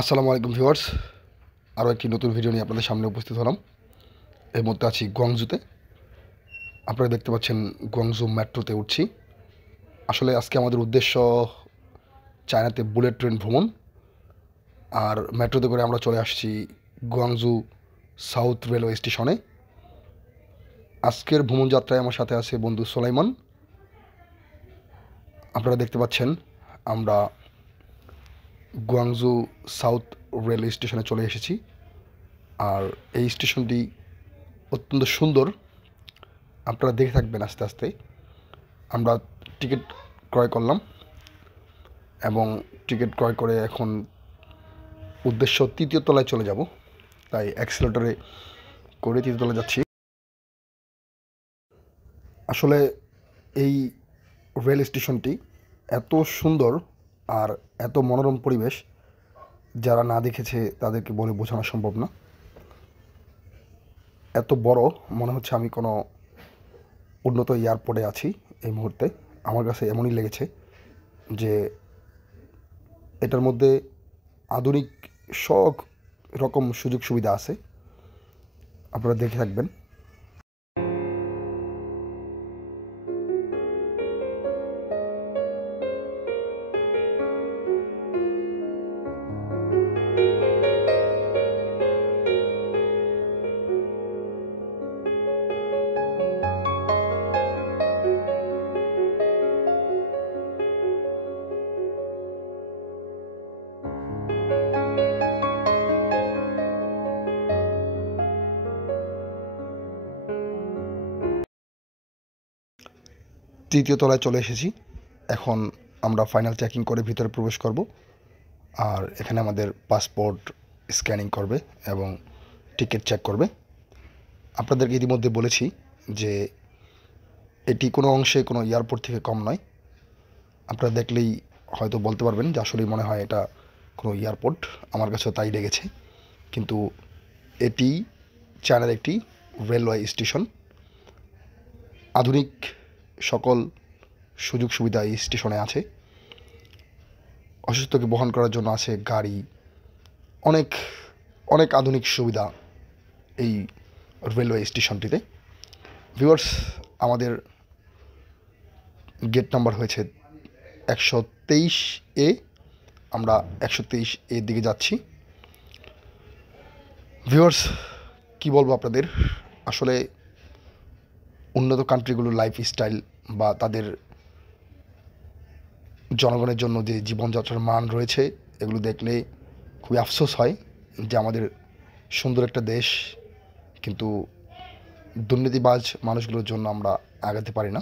আসসালামু আলাইকুম ভিউয়ার্স, আরও একটি নতুন ভিডিও নিয়ে আপনাদের সামনে উপস্থিত হলাম। এর মধ্যে আছি গুয়াংজুতে। আপনারা দেখতে পাচ্ছেন গুয়াংজু মেট্রোতে উঠছি। আসলে আজকে আমাদের উদ্দেশ্য চায়নাতে বুলেট ট্রেন ভ্রমণ। আর মেট্রোতে করে আমরা চলে আসছি গুয়াংজু সাউথ রেলওয়ে স্টেশনে। আজকের ভ্রমণ যাত্রায় আমার সাথে আছে বন্ধু সোলাইমান। আপনারা দেখতে পাচ্ছেন আমরা গুয়াংজু সাউথ রেলওয়ে স্টেশনে চলে এসেছি। আর এই স্টেশনটি অত্যন্ত সুন্দর, আপনারা দেখে থাকবেন আস্তে আস্তে। আমরা টিকিট ক্রয় করলাম এবং টিকিট ক্রয় করে এখন উদ্দেশ্য তৃতীয় তলায় চলে যাব, তাই অ্যাক্সিলেটরে করে তৃতীয় তলায় যাচ্ছি। আসলে এই রেল স্টেশনটি এত সুন্দর আর এত মনোরম পরিবেশ, যারা না দেখেছে তাদেরকে বলে বোঝানো সম্ভব না। এত বড়, মনে হচ্ছে আমি কোনো উন্নত এয়ারপোর্টে আছি এই মুহূর্তে। আমার কাছে এমনই লেগেছে যে এটার মধ্যে আধুনিক সব রকম সুযোগ সুবিধা আছে, আপনারা দেখে থাকবেন। তৃতীয় তলায় চলে এসেছি। এখন আমরা ফাইনাল চেকিং করে ভিতরে প্রবেশ করব। আর এখানে আমাদের পাসপোর্ট স্ক্যানিং করবে এবং টিকিট চেক করবে। আপনাদেরকে ইতিমধ্যে বলেছি যে এটি কোনো অংশে কোনো এয়ারপোর্ট থেকে কম নয়। আপনারা দেখলেই হয়তো বলতে পারবেন যে আসলেই মনে হয় এটা কোনো এয়ারপোর্ট। আমার কাছেও তাই লেগেছে, কিন্তু এটি চায়নার একটি রেলওয়ে স্টেশন। আধুনিক সকল সুযোগ সুবিধা এই স্টেশনে আছে। অসুস্থকে বহন করার জন্য আছে গাড়ি, অনেক অনেক আধুনিক সুবিধা এই রেলওয়ে স্টেশনটিতে। ভিউয়ার্স, আমাদের গেট নাম্বার হয়েছে 123A। আমরা 123A দিকে যাচ্ছি। ভিউয়ার্স, কী বলবো আপনাদের, আসলে উন্নত কান্ট্রিগুলোর লাইফস্টাইল বা তাদের জনগণের জন্য যে জীবনযাত্রার মান রয়েছে, এগুলো দেখলে খুবই আফসোস হয় যে আমাদের সুন্দর একটা দেশ, কিন্তু দুর্নীতিবাজ মানুষগুলোর জন্য আমরা আগাতে পারি না।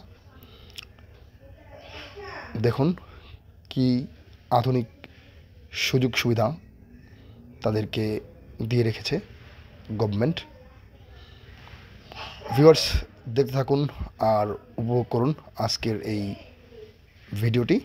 দেখুন কি আধুনিক সুযোগ সুবিধা তাদেরকে দিয়ে রেখেছে গভর্নমেন্ট। ভিউয়ার্স, দেখতে থাকুন আর উপভোগ করুন আজকের এই ভিডিওটি।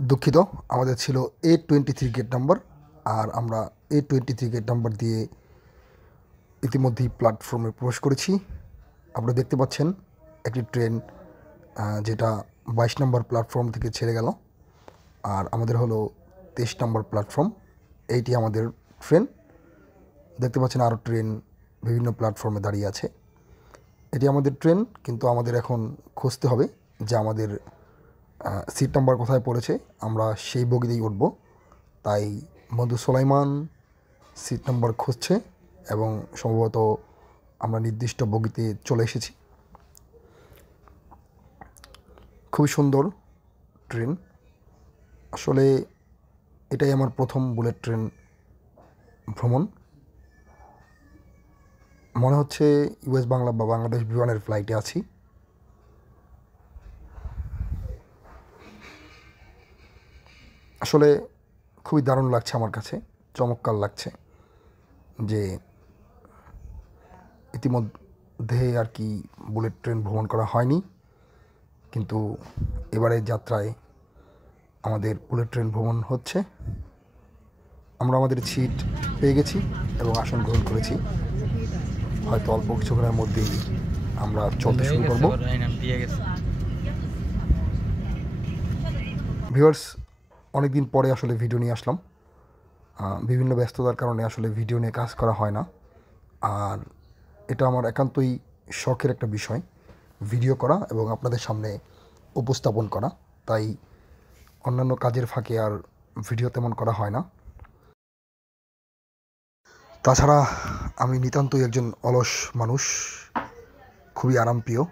দুঃখিত, আমাদের ছিল A23 গেট নাম্বার, আর আমরা A23 গেট নাম্বার দিয়ে ইতিমধ্যেই প্ল্যাটফর্মে প্রবেশ করেছি। আপনারা দেখতে পাচ্ছেন একটি ট্রেন যেটা 22 নম্বর প্ল্যাটফর্ম থেকে ছেড়ে গেল, আর আমাদের হলো 23 নম্বর প্ল্যাটফর্ম। এইটি আমাদের ট্রেন। দেখতে পাচ্ছেন আরও ট্রেন বিভিন্ন প্ল্যাটফর্মে দাঁড়িয়ে আছে। এটি আমাদের ট্রেন, কিন্তু আমাদের এখন খুঁজতে হবে যে আমাদের সিট নাম্বার কোথায় পড়েছে, আমরা সেই বগিতেই উঠব। তাই বন্ধু সোলাইমান সিট নাম্বার খুঁজছে এবং সম্ভবত আমরা নির্দিষ্ট বগিতে চলে এসেছি। খুবই সুন্দর ট্রেন। আসলে এটাই আমার প্রথম বুলেট ট্রেন ভ্রমণ। মনে হচ্ছে ইউএস বাংলা বা বাংলাদেশ বিমানের ফ্লাইটে আছি। আসলে খুবই দারুণ লাগছে আমার কাছে, চমৎকার লাগছে যে ইতিমধ্যে আর কি বুলেট ট্রেন ভ্রমণ করা হয়নি, কিন্তু এবারের যাত্রায় আমাদের বুলেট ট্রেন ভ্রমণ হচ্ছে। আমরা আমাদের সিট পেয়ে গেছি এবং আসন গ্রহণ করেছি। হয়তো অল্প কিছুক্ষণের মধ্যেই আমরা চলতে শুরু করব। ভিউয়ার্স, অনেকদিন পরে আসলে ভিডিও নিয়ে আসলাম। বিভিন্ন ব্যস্ততার কারণে আসলে ভিডিও নিয়ে কাজ করা হয় না, আর এটা আমার একান্তই শখের একটা বিষয়, ভিডিও করা এবং আপনাদের সামনে উপস্থাপন করা। তাই অন্যান্য কাজের ফাঁকে আর ভিডিও তেমন করা হয় না। তাছাড়া আমি নিতান্তই একজন অলস মানুষ, খুবই আরামপ্রিয়।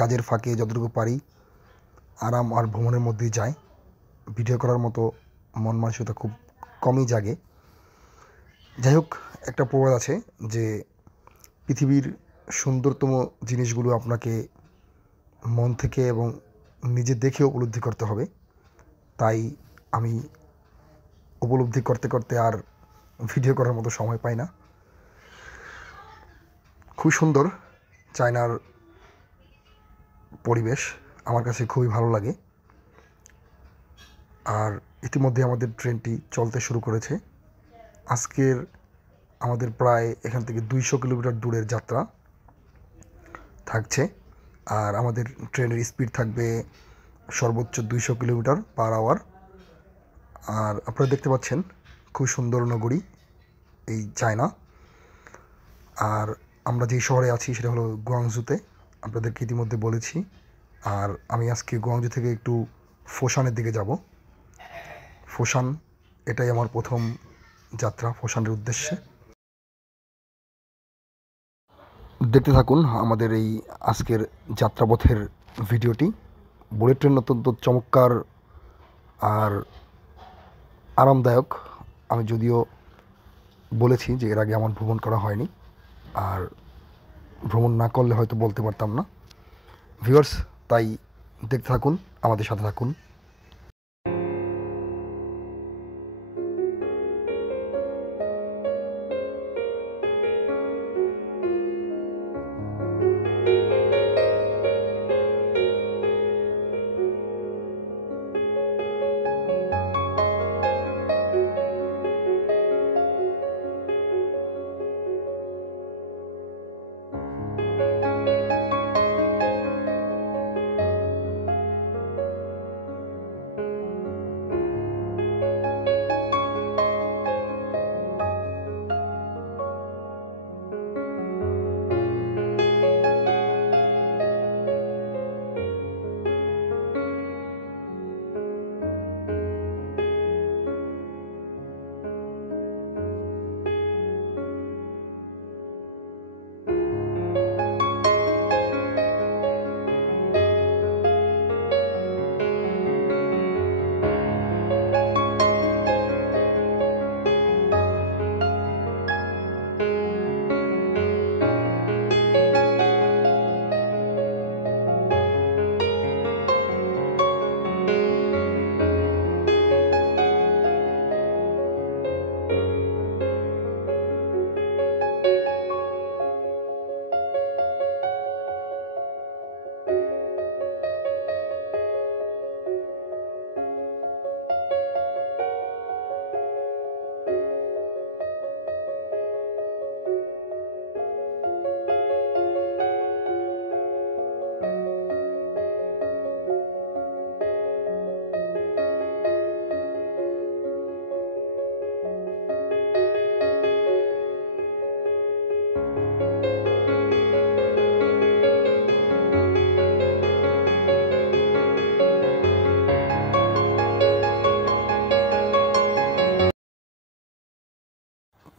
কাজের ফাঁকে যতটুকু পারি আরাম আর ভ্রমণের মধ্যেই যায়। ভিডিও করার মতো মন মানসিকতা খুব কমই জাগে। যাই হোক, একটা প্রবাদ আছে যে পৃথিবীর সুন্দরতম জিনিসগুলো আপনাকে মন থেকে এবং নিজে দেখে উপলব্ধি করতে হবে। তাই আমি উপলব্ধি করতে করতে আর ভিডিও করার মতো সময় পাই না। খুব সুন্দর চায়নার পরিবেশ, আমার কাছে খুবই ভালো লাগে। আর ইতিমধ্যে আমাদের ট্রেনটি চলতে শুরু করেছে। আজকের আমাদের প্রায় এখান থেকে 200 কিলোমিটার দূরের যাত্রা থাকছে, আর আমাদের ট্রেনের স্পিড থাকবে সর্বোচ্চ 200 কিলোমিটার পার আওয়ার। আর আপনারা দেখতে পাচ্ছেন খুব সুন্দর নগরী এই চায়না। আর আমরা যেই শহরে আছি সেটা হলো গুয়াংজুতে, আপনাদেরকে ইতিমধ্যে বলেছি। আর আমি আজকে গুয়াংজু থেকে একটু ফোসানের দিকে যাব। ফোসান, এটাই আমার প্রথম যাত্রা ফোসানের উদ্দেশ্যে। দেখতে থাকুন আমাদের এই আজকের যাত্রাপথের ভিডিওটি। বুলেট ট্রেন অত্যন্ত চমৎকার আর আরামদায়ক। আমি যদিও বলেছি যে এর আগে আমার ভ্রমণ করা হয়নি, আর ভ্রমণ না করলে হয়তো বলতে পারতাম না। ভিউয়ার্স, তাই দেখতে থাকুন, আমাদের সাথে থাকুন।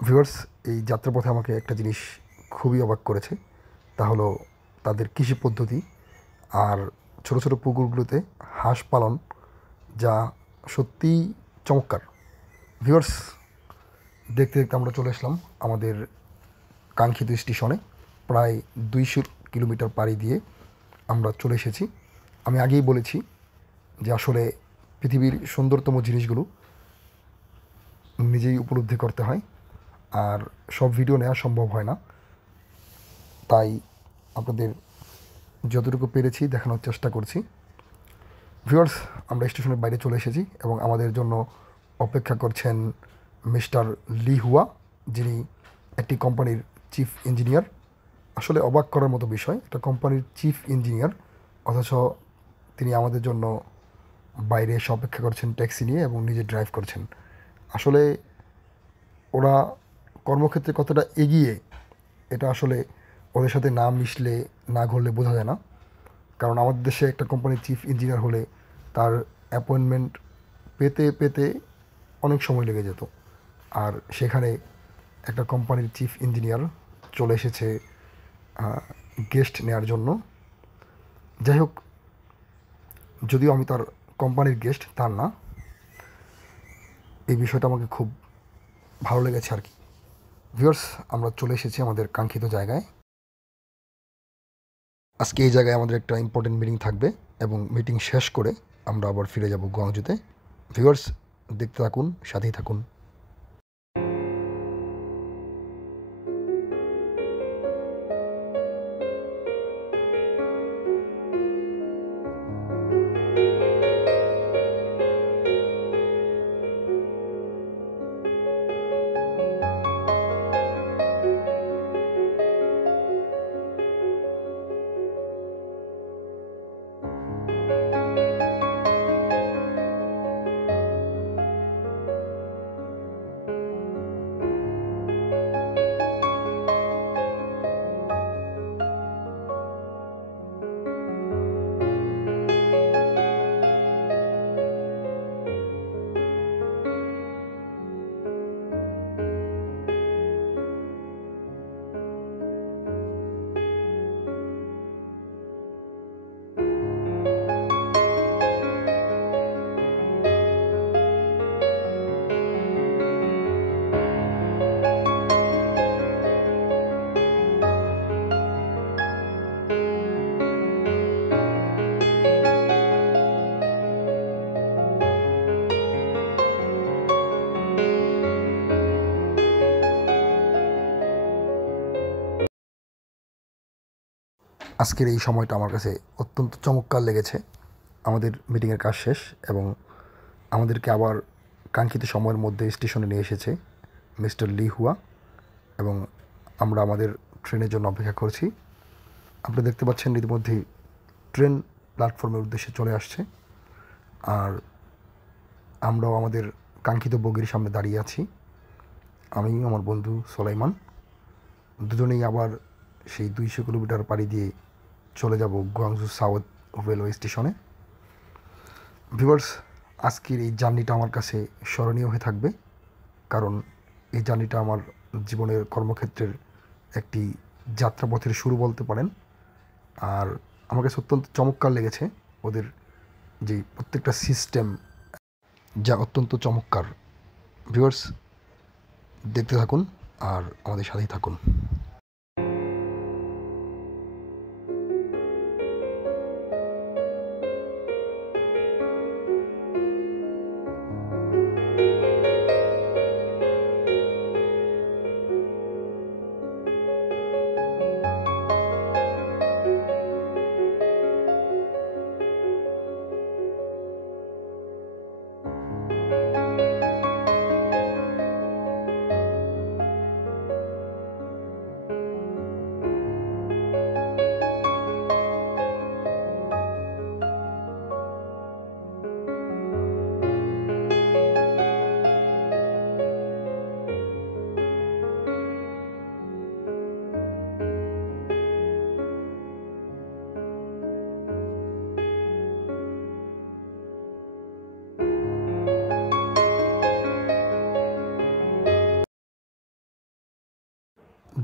ভিউয়ার্স, এই যাত্রাপথে আমাকে একটা জিনিস খুবই অবাক করেছে, তা হলো তাদের কৃষি পদ্ধতি আর ছোট ছোট পুকুরগুলোতে হাঁস পালন, যা সত্যিই চমৎকার। ভিউয়ার্স, দেখতে দেখতে আমরা চলে আসলাম আমাদের কাঙ্ক্ষিত স্টেশনে। প্রায় 200 কিলোমিটার পাড়ি দিয়ে আমরা চলে এসেছি। আমি আগেই বলেছি যে আসলে পৃথিবীর সুন্দরতম জিনিসগুলো নিজেই উপলব্ধি করতে হয়, আর সব ভিডিও নেওয়া সম্ভব হয় না। তাই আপনাদের যতটুকু পেরেছি দেখানোর চেষ্টা করছি। ভিউয়ার্স, আমরা স্টেশনের বাইরে চলে এসেছি এবং আমাদের জন্য অপেক্ষা করছেন মিস্টার লি হুয়া, যিনি একটি কোম্পানির চিফ ইঞ্জিনিয়ার। আসলে অবাক করার মতো বিষয়, একটা কোম্পানির চিফ ইঞ্জিনিয়ার, অথচ তিনি আমাদের জন্য বাইরে এসে অপেক্ষা করছেন ট্যাক্সি নিয়ে এবং নিজে ড্রাইভ করছেন। আসলে ওরা কর্মক্ষেত্রে কতটা এগিয়ে, এটা আসলে ওদের সাথে না মিশলে, না ঘুরলে বোঝা যায় না। কারণ আমাদের দেশে একটা কোম্পানির চিফ ইঞ্জিনিয়ার হলে তার অ্যাপয়েন্টমেন্ট পেতে পেতে অনেক সময় লেগে যেত, আর সেখানে একটা কোম্পানির চিফ ইঞ্জিনিয়ার চলে এসেছে গেস্ট নেওয়ার জন্য। যাই হোক, যদিও আমি তার কোম্পানির গেস্ট, তার না, এই বিষয়টা আমাকে খুব ভালো লেগেছে আর কি। ভিউয়ার্স, আমরা চলে এসেছি আমাদের কাঙ্ক্ষিত জায়গায়। আজকে এই জায়গায় আমাদের একটা ইম্পর্টেন্ট মিটিং থাকবে এবং মিটিং শেষ করে আমরা আবার ফিরে যাব গুয়াংজুতে। ভিউয়ার্স, দেখতে থাকুন, সাথেই থাকুন। আজকের এই সময়টা আমার কাছে অত্যন্ত চমৎকার লেগেছে। আমাদের মিটিংয়ের কাজ শেষ এবং আমাদেরকে আবার কাঙ্ক্ষিত সময়ের মধ্যে স্টেশনে নিয়ে এসেছে মিস্টার লি হুয়া, এবং আমরা আমাদের ট্রেনের জন্য অপেক্ষা করছি। আপনি দেখতে পাচ্ছেন ইতিমধ্যেই ট্রেন প্ল্যাটফর্মের উদ্দেশ্যে চলে আসছে, আর আমরাও আমাদের কাঙ্ক্ষিত বগির সামনে দাঁড়িয়ে আছি। আমি, আমার বন্ধু সোলাইমান, দুজনেই আবার সেই 200 কিলোমিটার পাড়ি দিয়ে চলে যাব গুয়াংজু সাউথ রেলওয়ে স্টেশনে। ভিউয়ার্স, আজকের এই জার্নিটা আমার কাছে স্মরণীয় হয়ে থাকবে, কারণ এই জার্নিটা আমার জীবনের কর্মক্ষেত্রের একটি যাত্রাপথের শুরু বলতে পারেন। আর আমার কাছে অত্যন্ত চমৎকার লেগেছে ওদের যে প্রত্যেকটা সিস্টেম, যা অত্যন্ত চমৎকার। ভিউয়ার্স, দেখতে থাকুন আর আমাদের সাথেই থাকুন।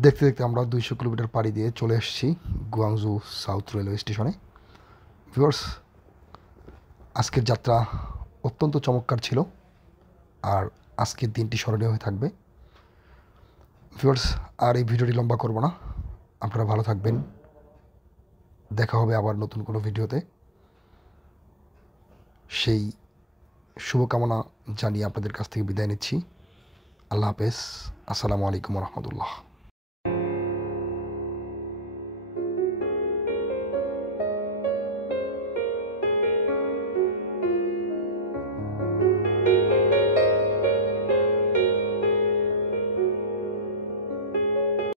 দেখতে দেখতে আমরা 200 কিলোমিটার পাড়ি দিয়ে চলে এসেছি গুয়াংজু সাউথ রেলওয়ে স্টেশনে। ভিউয়ার্স, আজকের যাত্রা অত্যন্ত চমৎকার ছিল, আর আজকের দিনটি স্মরণীয় হয়ে থাকবে। ভিউয়ার্স, আর এই ভিডিওটি লম্বা করব না, আপনারা ভালো থাকবেন। দেখা হবে আবার নতুন কোনো ভিডিওতে। সেই শুভকামনা জানিয়ে আপনাদের কাছ থেকে বিদায় নিচ্ছি। আল্লাহ হাফেজ। আসসালামু আলাইকুম রহমতুল্লাহ।